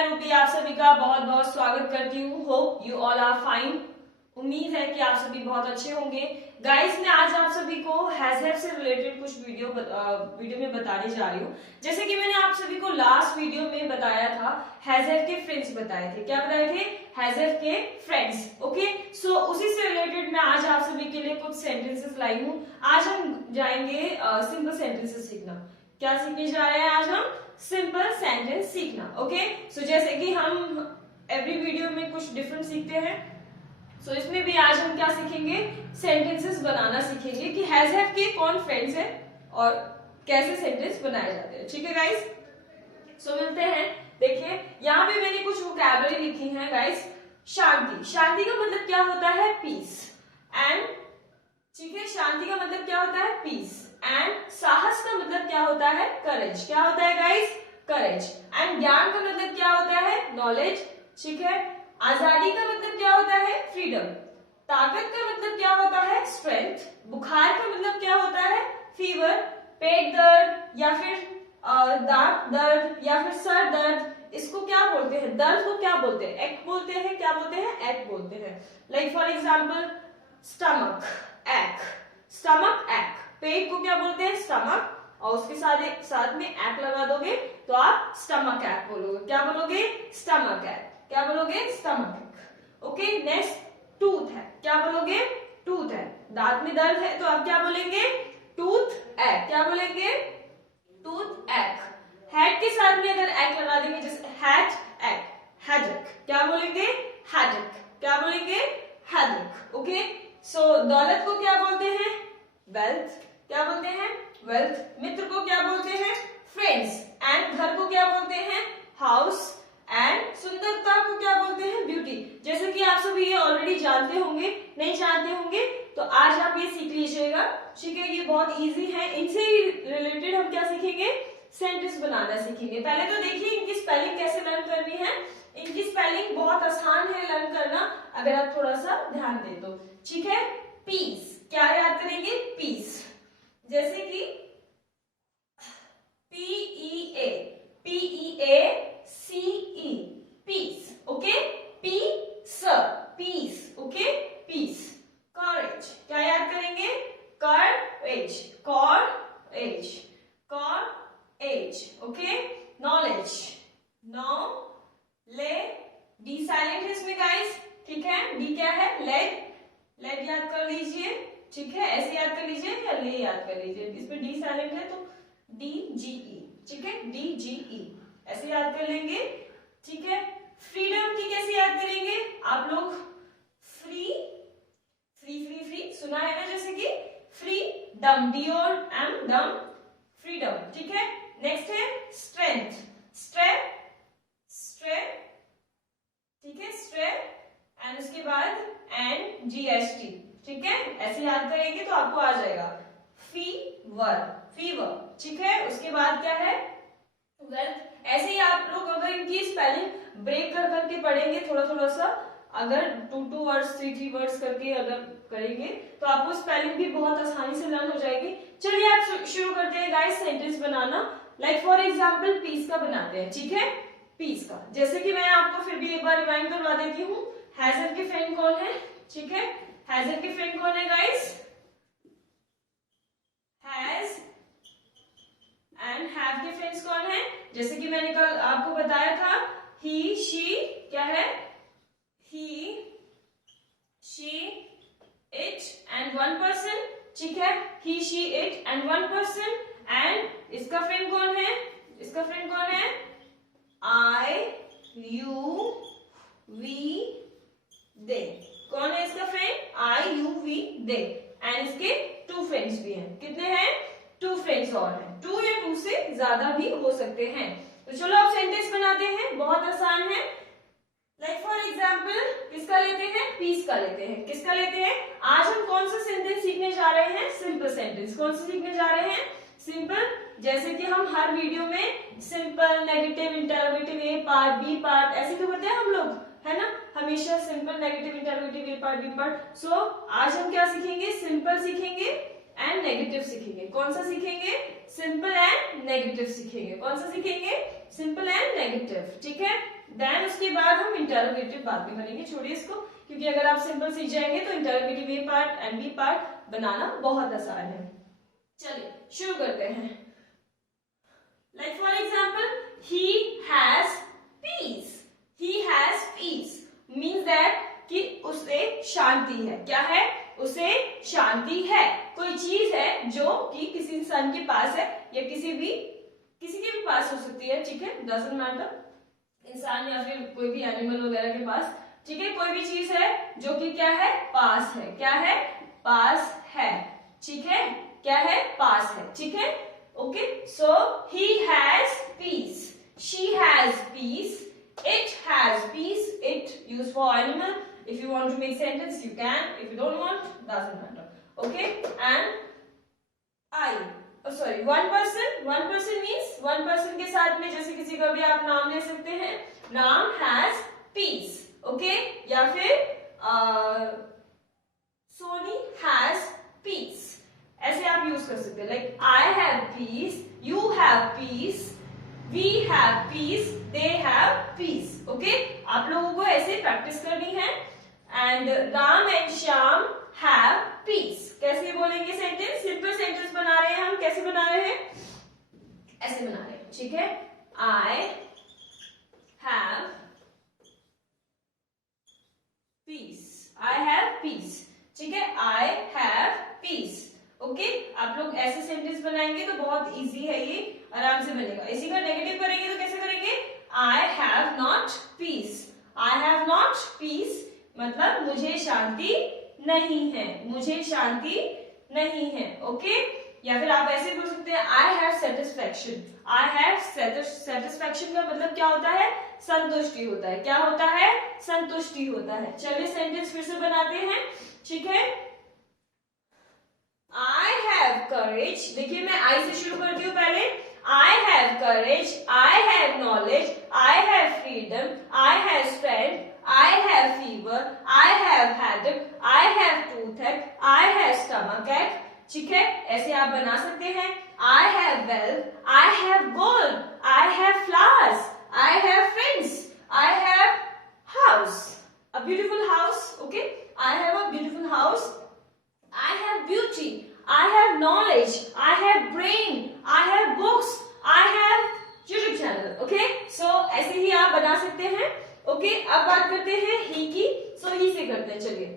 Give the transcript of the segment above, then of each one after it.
मैं रूबी आप सभी का बहुत बहुत स्वागत करती हूँ। Hope you all are fine. उम्मीद है कि आप सभी बहुत अच्छे होंगे। गाइस, मैं आज आप सभी को हैव से रिलेटेड कुछ वीडियो में बताने जा रही हूँ। जैसे कि मैंने आप सभी को लास्ट वीडियो में बताया था, हैव के फ्रेंड्स बताए थे। क्या बताए थे? हैव के फ्रेंड्स। ओके, सो उसी से रिलेटेड मैं आज आप सभी के लिए कुछ सेंटेंसेस लाई हूँ। आज हम जाएंगे सिंपल सेंटेंसेस सीखना। क्या सीखने जा रहे हैं आज हम? सिंपल सेंटेंस सीखना। ओके, सो जैसे कि हम एवरी वीडियो में कुछ डिफरेंट सीखते हैं, सो इसमें भी आज हम क्या सीखेंगे? सेंटेंसेस बनाना सीखेंगे कि हैव के कौन फ्रेंड्स है और कैसे सेंटेंस बनाए जाते हैं। ठीक है गाइस, सो मिलते हैं। देखिए यहाँ पे मैंने कुछ वोकैबुलरी लिखी है गाइस। शांति, शांति का मतलब क्या होता है? पीस। एंड ठीक है, शांति का मतलब क्या होता है? पीस। एंड साहस का मतलब क्या होता है? करेज। क्या होता है गाइस? करेज। एंड ज्ञान का मतलब क्या होता है? नॉलेज। ठीक है, आजादी का मतलब क्या होता है? फ्रीडम। ताकत का मतलब क्या होता है? स्ट्रेंथ। बुखार का मतलब क्या होता है? फीवर। पेट दर्द या फिर दांत दर्द या फिर सर दर्द, इसको क्या बोलते हैं? दर्द को क्या बोलते हैं? एक बोलते हैं। क्या बोलते हैं? एक बोलते हैं। लाइक फॉर एग्जाम्पल स्टमक, एक। स्टमक, एक। पेट को क्या बोलते हैं? स्टमक। और उसके साथ में एक लगा दोगे तो आप स्टमक एक बोलोगे। क्या बोलोगे? स्टमक एक। क्या बोलोगे? स्टमक। ओके, नेक्स्ट टूथ है। क्या बोलोगे? टूथ है। दांत में दर्द है तो आप क्या बोलेंगे? टूथ एक। क्या बोलेंगे? टूथ एक। हेड के साथ में अगर एक लगा देंगे, जैसे हैट एक, हेडेक। क्या बोलेंगे? हेडेक। क्या बोलेंगे? हेडेक। ओके, सो दौलत को क्या बोलते हैं? वेल्थ। क्या बोलते हैं? वेल्थ। मित्र को क्या बोलते हैं? फ्रेंड्स। एंड घर को क्या बोलते हैं? हाउस। एंड सुंदरता को क्या बोलते हैं? ब्यूटी। जैसे कि आप सभी ये ऑलरेडी जानते होंगे, नहीं जानते होंगे तो आज आप ये सीख लीजिएगा। ठीक है, ये बहुत इजी है। इनसे रिलेटेड हम क्या सीखेंगे? सेंटेंस बनाना सीखेंगे। पहले तो देखिए इनकी स्पेलिंग कैसे लर्न करनी है। इनकी स्पेलिंग बहुत आसान है लर्न करना, अगर आप थोड़ा सा ध्यान दे तो। ठीक है, पीस। क्या याद करेंगे? पीस। जैसे कि PEA, PEACE, peace. Okay, peace, peace. Okay, peace. Courage, क्या याद करेंगे? Courage, courage, courage. Okay, knowledge, knowledge. D silent है इसमें गाइस। ठीक है, डी क्या है? लेड। लेड याद कर लीजिए। ठीक है, ऐसे याद कर लीजिए या ले याद कर लीजिए। इसमें डी साइलेंट है तो DGE। ठीक है, DGE ऐसे याद कर लेंगे। ठीक है, फ्रीडम की कैसे याद करेंगे आप लोग? फ्री, फ्री फ्री फ्री सुना है ना, जैसे कि फ्री डम, डी और एम, डम, फ्रीडम। ठीक है, नेक्स्ट है स्ट्रेंथ, स्ट्रेंथ, स्ट्रेंथ। ठीक है, स्ट्रेंथ। एंड उसके बाद एंड GST। ठीक है, ऐसे याद करेंगे तो आपको आ जाएगा। Fever, fever. ठीक है, उसके बाद क्या है? वेल्थ। ऐसे ही आप लोग अगर इनकी स्पेलिंग ब्रेक कर करके पढ़ेंगे थोड़ा थोड़ा सा, अगर 2 वर्ड्स 3 वर्ड्स करके अगर करेंगे तो आपको स्पेलिंग भी बहुत आसानी से लर्न हो जाएगी। चलिए आप शुरू करते हैं गाइस सेंटेंस बनाना। लाइक फॉर एग्जांपल पीस का बनाते हैं। ठीक है, पीस का जैसे कि मैं आपको फिर भी एक बार रिवाइंड करवा देती हूँ। हैजर के फ्रेंड कौन है? ठीक है, हैजर के फ्रेंड कौन है गाइस? हैज। एंड हैव के फ्रेंड्स कौन है? जैसे कि मैंने कल आपको बताया था, ही, शी। क्या है? He, she, it and one person. ठीक है, he, she, it and one person. And इसका फ्रेंड कौन है? इसका फ्रेंड कौन है? I, you, we, they। कौन है इसका friend? I, you, we, they। And इसके 2 फ्रेंड्स भी हैं। कितने हैं? 2 फ्रेंड्स और हैं। 2 या 2 से ज्यादा भी हो सकते हैं। तो चलो आप सेंटेंस बनाते हैं, बहुत आसान है। लाइक फॉर एग्जाम्पल किसका लेते हैं? पीस का लेते हैं। किसका लेते हैं? आज हम कौन सा सेंटेंस सीखने जा रहे हैं? Simple sentence. कौन सा सीखने जा रहे हैं? सिंपल। जैसे कि हम हर वीडियो में simple, negative, interrogative, A part, B part ऐसे तो करते हैं हम लोग, है ना? हमेशा simple, negative, interrogative, A part, B part. सो आज हम क्या सीखेंगे? सिंपल सीखेंगे एंड नेगेटिव सीखेंगे। कौन सा सीखेंगे? सिंपल एंड नेगेटिव सीखेंगे। कौन सा सीखेंगे? Simple and negative. ठीक है, देन उसके बाद हम इंटरोगेटिव बाद में करेंगे, छोड़िए इसको, क्योंकि अगर आप सिंपल सीख जाएंगे तो interrogative A part and B part बनाना बहुत आसान है। चलिए शुरू करते हैं। Like for example, he has peace. He has peace means that कि उसे शांति है। क्या है? उसे शांति है। कोई चीज है जो कि किसी इंसान के पास है या किसी के भी पास हो सकती है, ठीक है, डजंट मैटर, इंसान या फिर कोई भी एनिमल वगैरह के पास, ठीक है, कोई भी चीज है जो कि क्या है? पास है। क्या है? पास है, ठीक है, क्या है? पास है, ठीक है, okay. So he has peace, she has peace, it has peace, it used for animal. If you want to make sentence you can, if you don't want doesn't matter, okay. And one person means one person के साथ में जैसे किसी का भी आप नाम ले सकते हैं, राम has peace, okay, या फिर सोनी has peace, ऐसे आप यूज कर सकते हैं। Like I have peace, you have peace, we have peace, they have peace, okay? आप लोगों को ऐसे प्रैक्टिस करनी है। And Ram and Shyam have peace, कैसे बोलेंगे सेंटेंस? सिंपल सेंटेंस बना रहे हैं हम, कैसे बना रहे हैं? ऐसे बना रहे हैं, ठीक है। I have peace, I have peace, ठीक है, I have peace, ओके। आप लोग ऐसे सेंटेंस बनाएंगे तो बहुत इजी है, ये आराम से बनेगा। इसी का नेगेटिव करेंगे तो कैसे करेंगे? I have not peace, I have not peace मतलब मुझे शांति नहीं है, मुझे शांति नहीं है, ओके। या फिर आप ऐसे बोल सकते हैं I have satisfaction, I have satisfaction का मतलब क्या होता है? संतुष्टि होता है। क्या होता है? संतुष्टि होता है। चलिए सेंटेंस फिर से बनाते हैं, ठीक है। I have courage, देखिए मैं I से शुरू करती हूँ पहले। I have courage, I have knowledge, I have freedom, I have strength, I have fever, I have headache, I have toothache, I have stomachache, ठीक है, ऐसे आप बना सकते हैं। I have wealth, I have gold, I have flowers, I have friends, I have house, a beautiful house, okay, I have a beautiful house, I have beauty, I have knowledge, I have brain, I have books, I have YouTube channel, okay? So ऐसे ही आप बना सकते हैं, okay? अब बात करते हैं he की, so he से करते हैं, चलिए।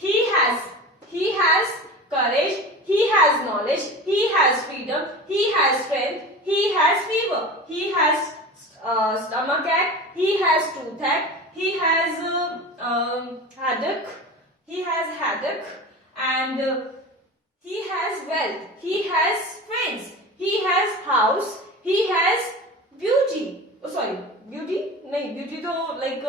He has courage, he has knowledge, he has freedom, he has strength, he has fever, he has stomachache, he has toothache, he has headache, and he has wealth, he has friends, he has house, he has beauty, beauty नहीं, beauty तो like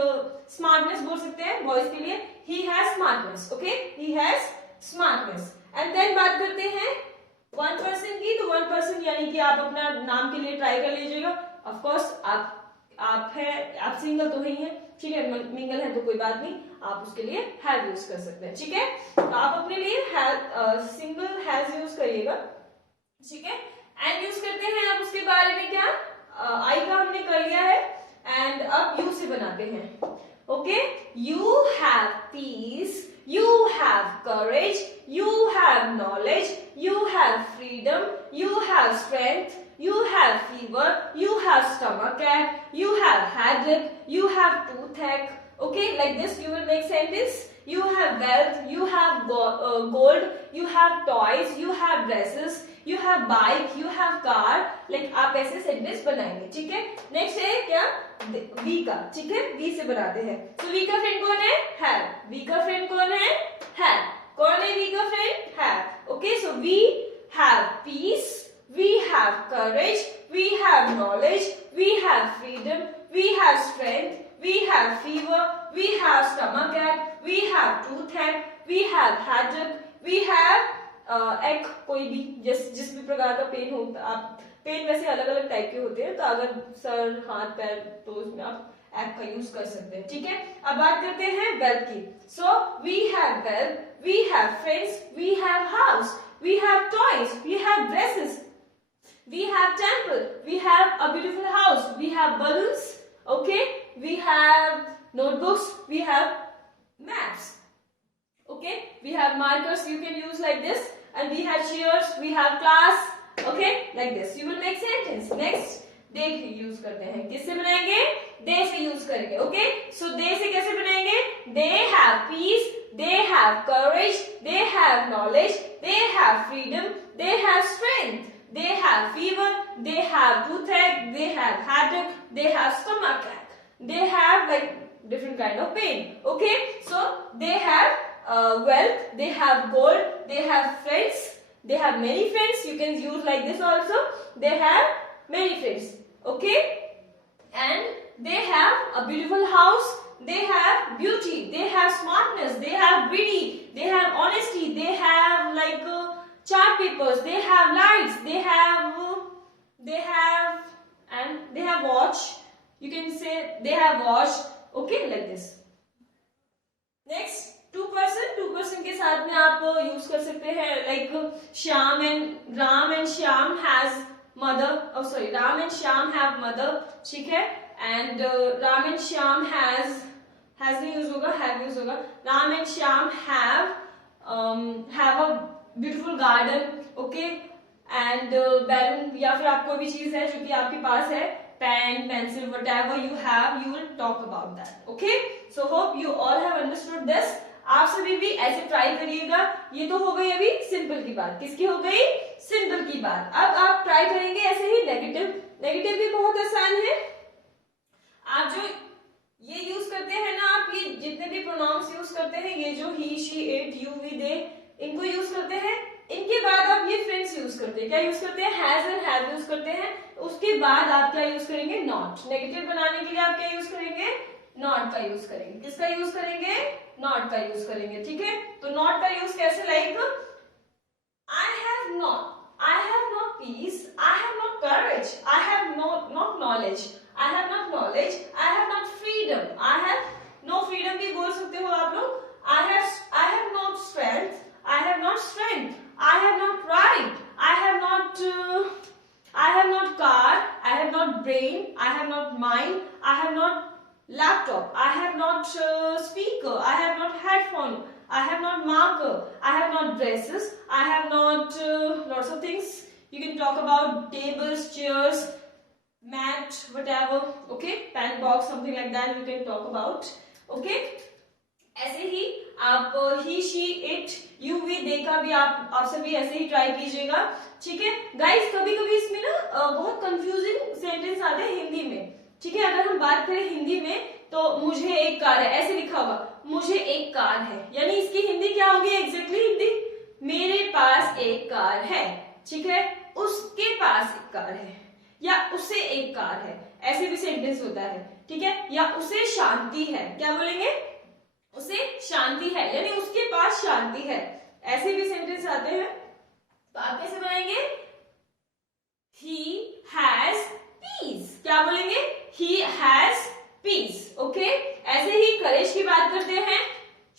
smartness बोल सकते हैं boys के लिए। he has smartness, okay, he has smartness। and then बात करते हैं one person की, तो one person यानी कि आप अपना नाम के लिए ट्राई कर लीजिएगा। ऑफ कोर्स आप सिंगल तो नहीं है, ठीक है, मिंगल है तो कोई बात नहीं, आप उसके लिए हैव यूज कर सकते हैं, ठीक है। तो आप अपने लिए सिंगल हैज यूज करिएगा, ठीक है। एंड यूज करते हैं अब उसके बारे में क्या, आई का हमने कर लिया है, एंड अब यू से बनाते हैं, okay. You have piece, you have courage, you have knowledge, you have freedom, you have strength, you have fever, you have stomachache, you have headache, you have toothache, okay, like this you will make sentence। you have wealth, you have gold, you have toys, you have dresses, you have bike, you have car, like आप ऐसे sentence बनाएंगे, ठीक है। Next है क्या, we का, ठीक है, वी से बनाते हैं। तो वी का फ्रेंड कौन है? हैव। वी का फ्रेंड कौन है? हैव। कौन है वी का friend? Have, okay. So we have peace, we have courage, we have knowledge, we have freedom, we have strength, we have fever, we have stomachache, we have toothache, we have headache, we have एक कोई भी जिस भी प्रकार का pen होता, आप pen वैसे अलग अलग टाइप के होते हैं, तो अगर सर हाथ पैर तो उसमें आप ऐप का यूज कर सकते हैं, ठीक है। अब बात करते हैं वेल्थ की। So we have wealth, we have friends, we have house, we have toys, we have dresses, we have temple, we have a beautiful house, we have balloons, okay, we have notebooks, we have maps. Okay, we have markers you can use like this, and we have chairs, we have class. Okay, like this you will make sentence. Next, they use करते हैं, किससे बनाएंगे? they से use करेंगे. Okay, so they से कैसे बनाएंगे? they have peace, they have courage, they have knowledge, they have freedom, they have strength, they have fever, they have toothache, they have headache, they have stomachache, they have like different kind of pain. Okay, so they have wealth, they have gold, they have friends, they have many friends. You can use like this also. They have many friends. Okay, and they have a beautiful house, they have beauty, they have smartness, they have beauty, they have honesty, they have like chart papers, they have lights, they have and they have watch. You can say they have watch. Okay, like this. Next, two person के साथ में आप use कर सकते हैं, like Shyam and Ram and Shyam has mother, sorry Ram and Shyam have mother. ठीक है, and Ram and Shyam has नहीं यूज होगा, हैव यूज होगा. Ram and Shyam have a beautiful garden. Okay, and balloon या फिर आप कोई भी चीज है जो कि आपके पास है, pen, pencil, whatever you have, you will talk about that. Okay, so hope you all have understood this. आप सभी भी ऐसे ट्राई करिएगा. ये तो हो गई अभी सिंपल की बात. किसकी हो गई? सिंपल की बात. अब आप ट्राई करेंगे ऐसे ही नेगेटिव भी बहुत आसान है. आप जो ये यूज करते हैं ना, आप ये जितने भी प्रोनाउंस यूज करते हैं, ये जो ही, शी, इट, यू, वी, दे, इनको यूज करते हैं. इनके बाद आप ये फ्रेंड्स यूज करते हैं. क्या यूज करते हैं? हैज एंड हैव यूज करते हैं. उसके बाद आप क्या यूज करेंगे? नॉट. नेगेटिव बनाने के लिए आप क्या यूज करेंगे? नॉट का यूज करेंगे. किसका यूज करेंगे? नॉट का यूज करेंगे. ठीक है, तो नॉट का यूज कैसे? Like I have not peace, I have not courage, I have not knowledge, I have not knowledge, I have not freedom, I have no freedom भी बोल सकते हो आप लोग. I have not strength, I have not strength, I have not pride, I have not car, I have not brain, I have not mind, I have not laptop, I have not speaker, I have not headphone, I have not marker, I have not dresses, I have not lots of things. You can talk about tables, chairs, mat, whatever. Okay, pen box, something like that you can talk about. Okay, ऐसे ही आप ही, she, it, you, we, दे का भी आप सभी ऐसे ही try कीजिएगा. ठीक है गाइस, कभी कभी इसमें ना बहुत कंफ्यूजिंग सेंटेंस आते हैं हिंदी में. ठीक है, अगर हम बात करें हिंदी में, तो मुझे एक कार है, ऐसे लिखा होगा, मुझे एक कार है, यानी इसकी हिंदी क्या होगी? एग्जैक्टली हिंदी, मेरे पास एक कार है. ठीक है, उसके पास एक कार है, या उसे एक कार है, ऐसे भी सेंटेंस होता है. ठीक है, या उसे शांति है, क्या बोलेंगे? उसे शांति है, यानी उसके पास शांति है. ऐसे भी सेंटेंस आते हैं, तो आप कैसे बनाएंगे? He has peace. क्या बोलेंगे? He has peace. Okay? ऐसे ही करेज की बात करते हैं.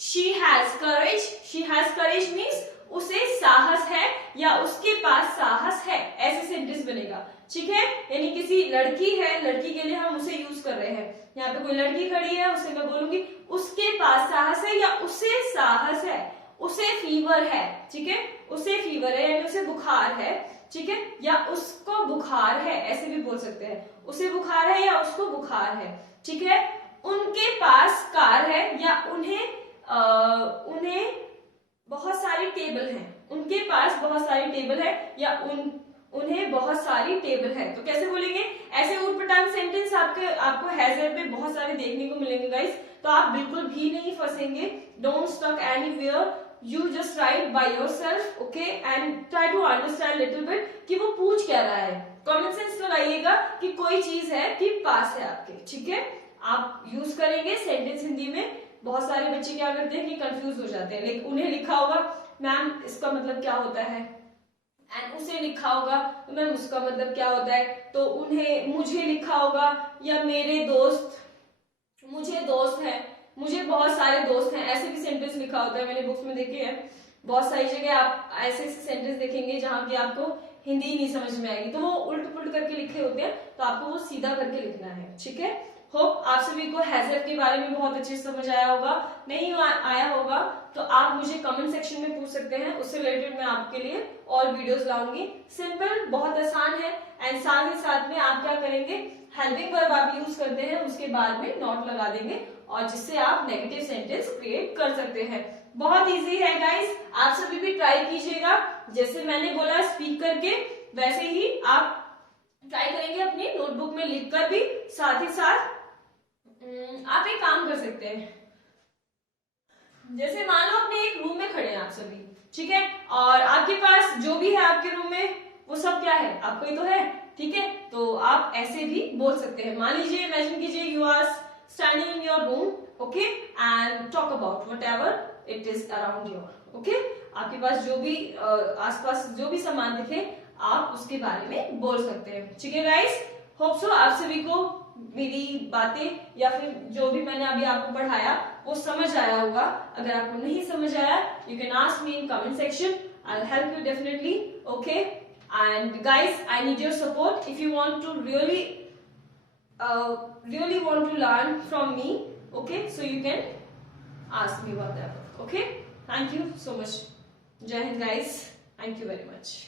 She has courage. She has courage means उसे साहस है या उसके पास साहस है, ऐसे सेंटेंस बनेगा. ठीक है, यानी किसी लड़की है, लड़की के लिए हम उसे यूज कर रहे हैं. यहाँ पे कोई लड़की खड़ी है, उसे मैं बोलूंगी उसके पास साहस है या उसे साहस है. उसे फीवर है. ठीक है, उसे फीवर है यानी उसे बुखार है. ठीक है, या उसको बुखार है, ऐसे भी बोल सकते हैं. उसे बुखार है या उसको बुखार है. ठीक है, उनके पास कार है या उन्हें बहुत सारी टेबल है. उनके पास बहुत सारी टेबल है या उन्हें बहुत सारी टेबल है. तो कैसे बोलेंगे? ऐसे ऊटपटांग सेंटेंस आपको हैजर पे बहुत सारे देखने को मिलेंगे गाइस. तो आप बिल्कुल भी नहीं फंसेंगे. Don't stuck anywhere, you just write by yourself. Okay, and try to understand little bit कि वो पूछ क्या रहा है. कॉमन सेंस लगाइएगा कि कोई चीज है कि पास है आपके. ठीक है, आप यूज करेंगे सेंटेंस हिंदी में. बहुत सारे बच्चे क्या करते हैं कि कंफ्यूज हो जाते हैं. लाइक उन्हें लिखा होगा, मैम इसका मतलब क्या होता है, एंड उसे लिखा होगा, तो मैम उसका मतलब क्या होता है. तो मुझे लिखा होगा, या मेरे दोस्त, मुझे दोस्त है, मुझे बहुत सारे दोस्त हैं, ऐसे भी सेंटेंस लिखा होता है. मैंने बुक्स में देखे हैं बहुत सारी जगह. आप ऐसे सेंटेंस देखेंगे जहां की आपको हिंदी नहीं समझ में आएगी, तो वो उल्ट पुल्ट करके लिखे होते हैं, तो आपको वो सीधा करके लिखना है. ठीक है, होप आप सभी को हैजर्फ के बारे में बहुत अच्छे से समझ आया होगा। नहीं आया होगा तो आप मुझे कमेंट सेक्शन में पूछ सकते हैं, उससे रिलेटेड मैं आपके लिए और वीडियोस लाऊंगी। सिंपल, बहुत आसान है। एंड साथ ही साथ में आप क्या करेंगे, हेल्पिंग वर्ब आप यूज करते हैं, उसके बाद में नॉट लगा देंगे और जिससे आप नेगेटिव सेंटेंस क्रिएट कर सकते हैं। बहुत इजी है गाइस, आप सभी भी ट्राई कीजिएगा। जैसे मैंने बोला स्पीक करके, वैसे ही आप ट्राई करेंगे अपनी नोटबुक में लिखकर भी। साथ ही साथ आप एक काम कर सकते हैं, जैसे मान लो अपने एक रूम में खड़े हैं आप सभी, ठीक है, और आपके पास जो भी है आपके रूम में वो सब क्या है, आपको ही तो है, ठीक है। तो आप ऐसे भी बोल सकते हैं। मान लीजिए, इमेजिन कीजिए you are standing in your room, okay, and talk about whatever it is around your, okay. आपके पास जो भी आसपास जो भी सामान दिखे आप उसके बारे में बोल सकते हैं, ठीक है गाइस। होप सो आप सभी को मेरी बातें या फिर जो भी मैंने अभी आपको पढ़ाया वो समझ आया होगा। अगर आपको नहीं समझ आया, you can ask me in comment section, I will help you definitely, okay. And guys, I need your support if you want to really want to learn from me, okay, so you can ask me whatever, okay. Thank you so much. Jai Hind guys, thank you very much.